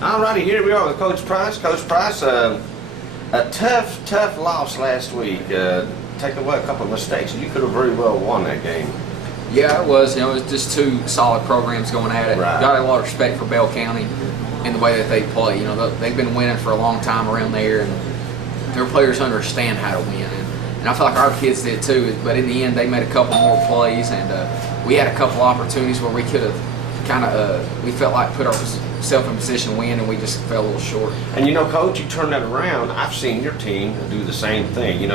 All righty, here we are with Coach Price. Coach Price, a tough loss last week. Taking away a couple of mistakes, you could have very well won that game. Yeah, it was. It was just two solid programs going at it. Right. Got a lot of respect for Bell County and the way that they play. They've been winning for a long time around there, and their players understand how to win. And I feel like our kids did too. But in the end, they made a couple more plays, and we had a couple opportunities where we could have we felt like put ourselves in position to win, and we just fell a little short. And Coach, you turn that around. I've seen your team do the same thing.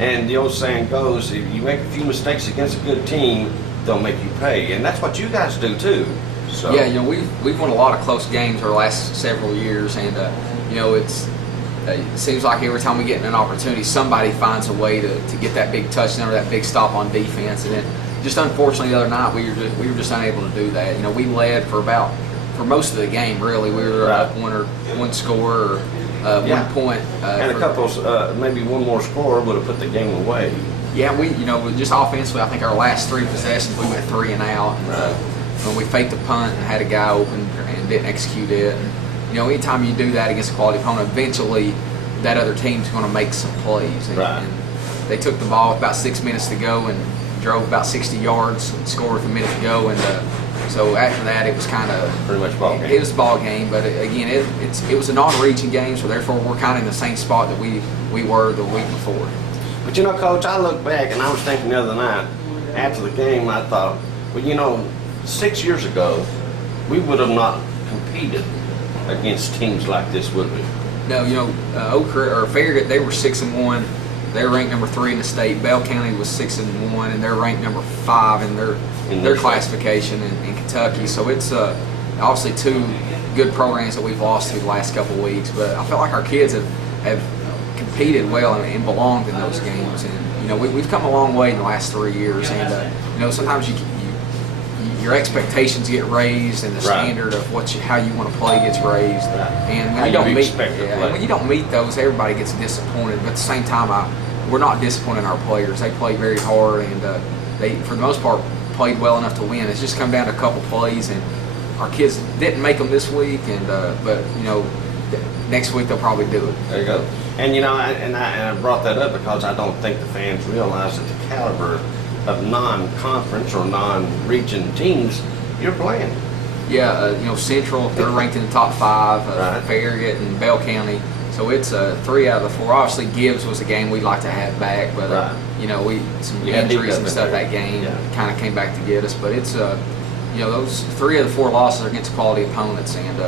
And the old saying goes, if you make a few mistakes against a good team, they'll make you pay, and that's what you guys do too. So yeah, we've won a lot of close games our last several years, and it seems like every time we get an opportunity, somebody finds a way to get that big touchdown or that big stop on defense, and then just unfortunately the other night we were just unable to do that. We led for most of the game really. We were right. up one score or 1 point, and a couple maybe one more score would have put the game away. Yeah, we just offensively, I think our last three possessions we went 3 and out. Right. When we faked the punt and had a guy open and didn't execute it. And, anytime you do that against a quality opponent, eventually that other team's going to make some plays. And, right. and they took the ball with about 6 minutes to go and drove about 60 yards and scored with a minute to go. And so after that, it was kind of pretty much ball game. It was a ball game, but again, it was a non-reaching game, so therefore we're kind of in the same spot that we were the week before. But Coach, I look back and I was thinking the other night after the game, I thought, well, 6 years ago, we would have not competed against teams like this, would we? No, Oak Creek or Farragut, they were 6-1. They were ranked number 3 in the state. Bell County was 6-1, and they're ranked number 5 in their classification in Kentucky. So it's obviously two good programs that we've lost to the last couple of weeks. But I feel like our kids have competed well and belonged in those games. And we've come a long way in the last 3 years. And sometimes your expectations get raised, and the standard of how you want to play gets raised. Right. And when you don't meet those, everybody gets disappointed. But at the same time, we're not disappointing our players. They play very hard, and they, for the most part, played well enough to win. It's just come down to a couple plays, and our kids didn't make them this week. And but next week they'll probably do it. There you go. And I brought that up because I don't think the fans realize that the caliber of non-conference or non-region teams you're playing. Yeah, Central, they're ranked in the top 5. Right. Farragut and Bell County. So it's 3 out of the 4. Obviously, Gibbs was a game we'd like to have back, but right. Some injuries and stuff that game kind of came back to get us. But it's those 3 of the 4 losses are against quality opponents, and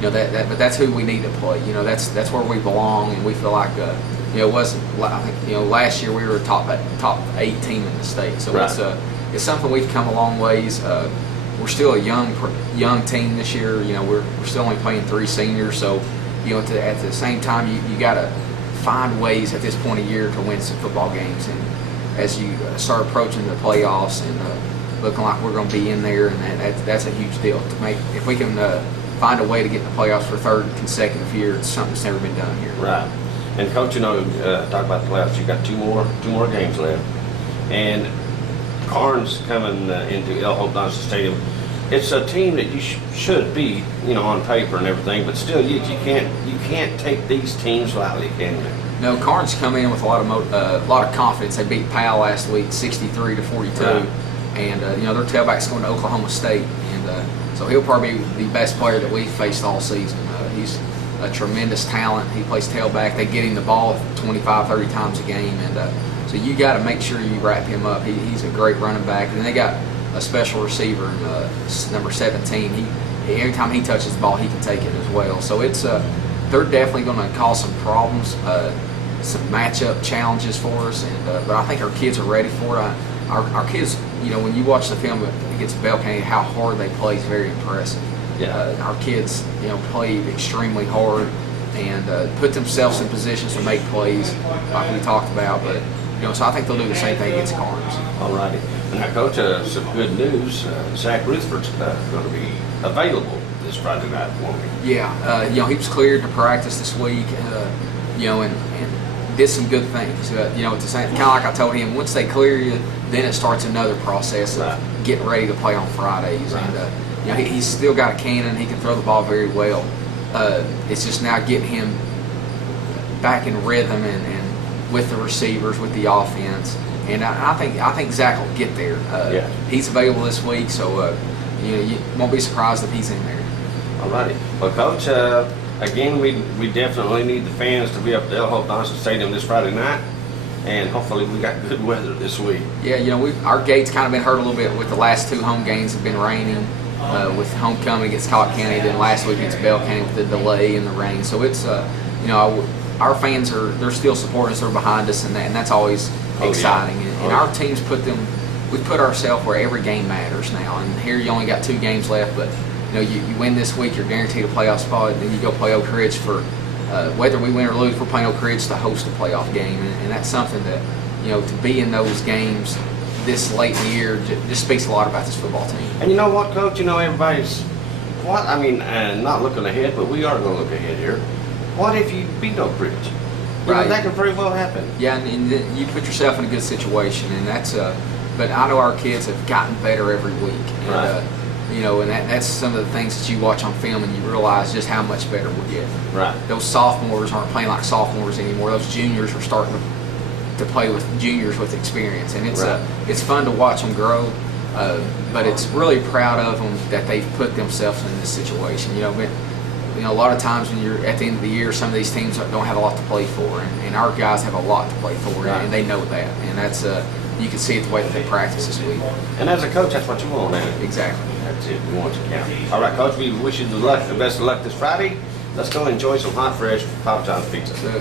but that's who we need to play. That's where we belong, and we feel like it wasn't. I think last year we were a top 8 team in the state. So right. it's something we've come a long ways. We're still a young team this year. We're still only playing 3 seniors, so at the same time you got to find ways at this point of year to win some football games. And as you start approaching the playoffs and looking like we're going to be in there, and that's a huge deal to make. If we can find a way to get in the playoffs for 3rd consecutive year, it's something that's never been done here. Right. And Coach, talk about the playoffs. You got two more games left, and Karns coming into El Hope Donaldson Stadium. It's a team that you should beat, on paper and everything, but still, you can't take these teams lightly, can you? No, Karns come in with a lot of confidence. They beat Powell last week, 63-42, right. And their tailback's going to Oklahoma State, and so he'll probably be the best player that we've faced all season. He's a tremendous talent. He plays tailback. They get him the ball 25, 30 times a game, and so you got to make sure you wrap him up. He's a great running back, and they got a special receiver, number 17. Every time he touches the ball, he can take it as well. So it's they're definitely going to cause some problems, some matchup challenges for us, and but I think our kids are ready for it. Our kids, when you watch the film against Bell County, how hard they play is very impressive. Yeah. Our kids, played extremely hard and put themselves in positions to make plays, like we talked about. But so I think they'll do the same thing against Karns. All righty. Now, Coach, some good news. Zach Rutherford's going to be available this Friday night for me. Yeah, he was cleared to practice this week, and did some good things. At the same, kind of like I told him, once they clear you, then it starts another process of right. getting ready to play on Fridays. Right. And he's still got a cannon. He can throw the ball very well. It's just now getting him back in rhythm and with the receivers, with the offense. And I think Zach will get there. Yeah. He's available this week, so you won't be surprised if he's in there. All righty. Well, Coach, again, we definitely need the fans to be up at El Hope Johnson Stadium this Friday night, and hopefully we got good weather this week. Yeah, our gate's kind of been hurt a little bit with the last 2 home games have been raining. With homecoming against Collin County, then last week against Bell County with the delay and the rain. So it's our fans they're still supporting us, they're behind us, and that's always exciting. Yeah. And our teams we've put ourselves where every game matters now. And here you only got 2 games left, but you win this week, you're guaranteed a playoff spot, and then you go play Oak Ridge for whether we win or lose, we're playing Oak Ridge to host a playoff game, and that's something that to be in those games this late in the year just speaks a lot about this football team. And you know what, Coach? Everybody's not looking ahead, but we are going to look ahead here. What if you beat Oak Ridge? Right. That can pretty well happen. Yeah, and then you put yourself in a good situation, and that's but I know our kids have gotten better every week, and Right. and that's some of the things that you watch on film, and you realize just how much better we're getting. Right. Those sophomores aren't playing like sophomores anymore. Those juniors are starting to play with juniors with experience, and it's fun to watch them grow. But it's really proud of them that they've put themselves in this situation. A lot of times when you're at the end of the year, some of these teams don't have a lot to play for, and our guys have a lot to play for, Right. and they know that, and that's you can see it the way that they practice this week. And as a coach, that's what you want, man. Exactly. That's it. We want you to count. All right, Coach, we wish you the best of luck this Friday. Let's go enjoy some hot, fresh Papa John's pizza. So,